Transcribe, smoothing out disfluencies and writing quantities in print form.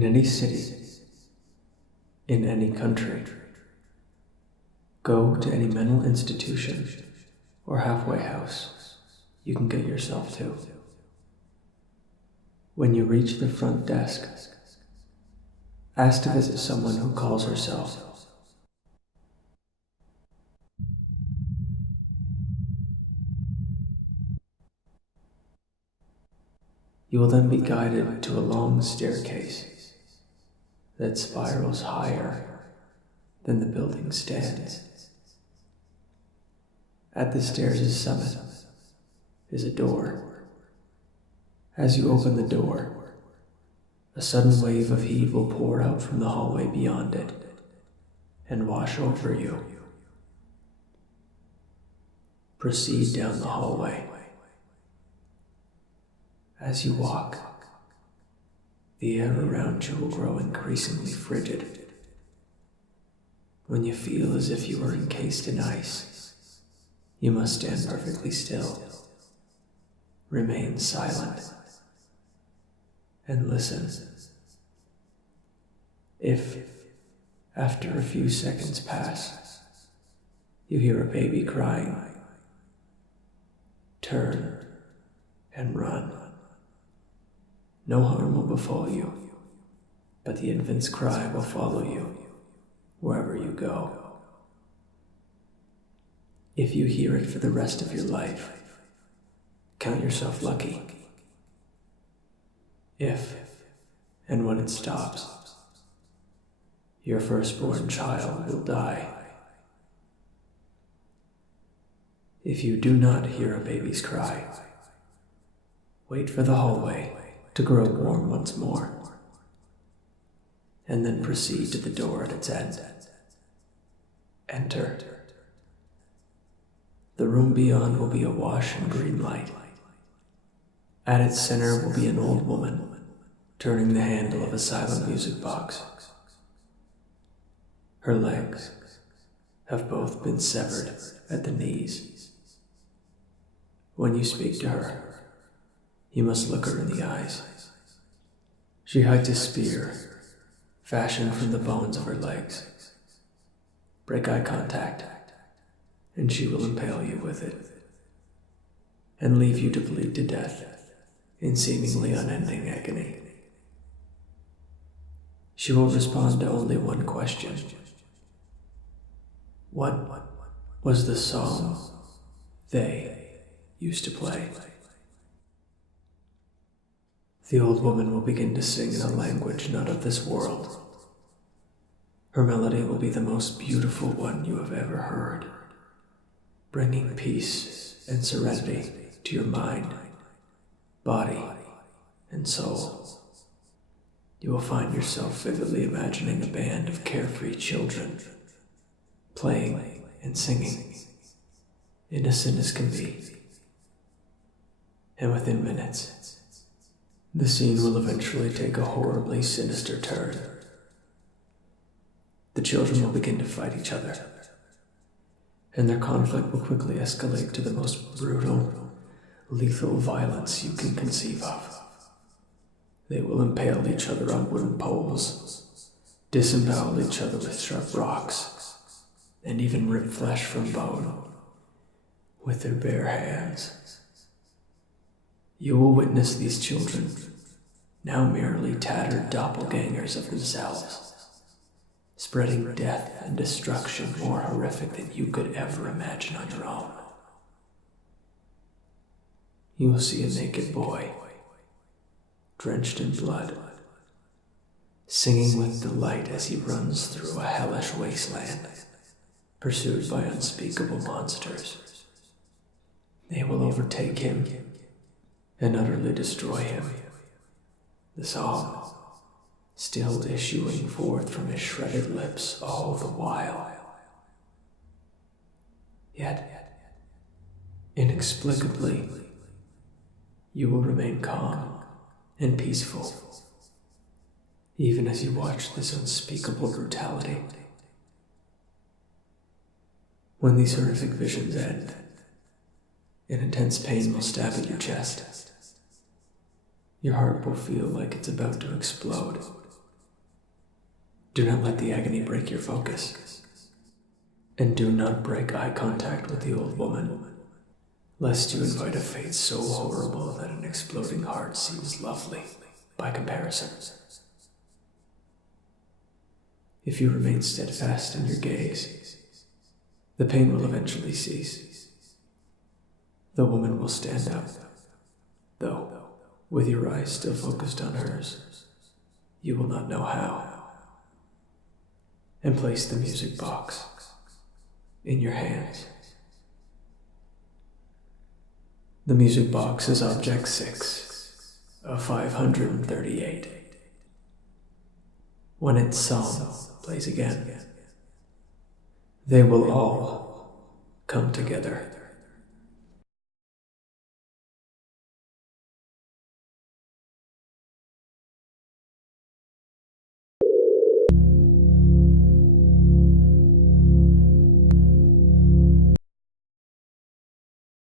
In any city, in any country, go to any mental institution or halfway house you can get yourself to. When you reach the front desk, ask to visit someone who calls herself. You will then be guided to a long staircase that spirals higher than the building stands. At the stairs' summit is a door. As you open the door, a sudden wave of heat will pour out from the hallway beyond it and wash over you. Proceed down the hallway. As you walk, the air around you will grow increasingly frigid. When you feel as if you are encased in ice, you must stand perfectly still, remain silent, and listen. If, after a few seconds pass, you hear a baby crying, turn and run. No harm will befall you, but the infant's cry will follow you wherever you go. If you hear it for the rest of your life, count yourself lucky. If and when it stops, your firstborn child will die. If you do not hear a baby's cry, wait for the hallway to grow warm once more, and then proceed to the door at its end. Enter. The room beyond will be awash in green light. At its center will be an old woman turning the handle of a silent music box. Her legs have both been severed at the knees. When you speak to her, you must look her in the eyes. She hides a spear, fashioned from the bones of her legs. Break eye contact, and she will impale you with it, and leave you to bleed to death in seemingly unending agony. She will respond to only one question. What was the song they used to play? The old woman will begin to sing in a language not of this world. Her melody will be the most beautiful one you have ever heard, bringing peace and serenity to your mind, body, and soul. You will find yourself vividly imagining a band of carefree children, playing and singing, innocent as can be. And within minutes, the scene will eventually take a horribly sinister turn. The children will begin to fight each other, and their conflict will quickly escalate to the most brutal, lethal violence you can conceive of. They will impale each other on wooden poles, disembowel each other with sharp rocks, and even rip flesh from bone with their bare hands. You will witness these children, now merely tattered doppelgangers of themselves, spreading death and destruction more horrific than you could ever imagine on your own. You will see a naked boy, drenched in blood, singing with delight as he runs through a hellish wasteland, pursued by unspeakable monsters. They will overtake him and utterly destroy him, the song still issuing forth from his shredded lips all the while. Yet, inexplicably, you will remain calm and peaceful, even as you watch this unspeakable brutality. When these horrific visions end, an intense pain will stab at your chest. Your heart will feel like it's about to explode, Do not let the agony break your focus. And do not break eye contact with the old woman, lest you invite a fate so horrible that an exploding heart seems lovely by comparison. If you remain steadfast in your gaze, the pain will eventually cease. The woman will stand up, though, with your eyes still focused on hers, you will not know how. And place the music box in your hands. The music box is object 6 of 538. When its song plays again, they will all come together.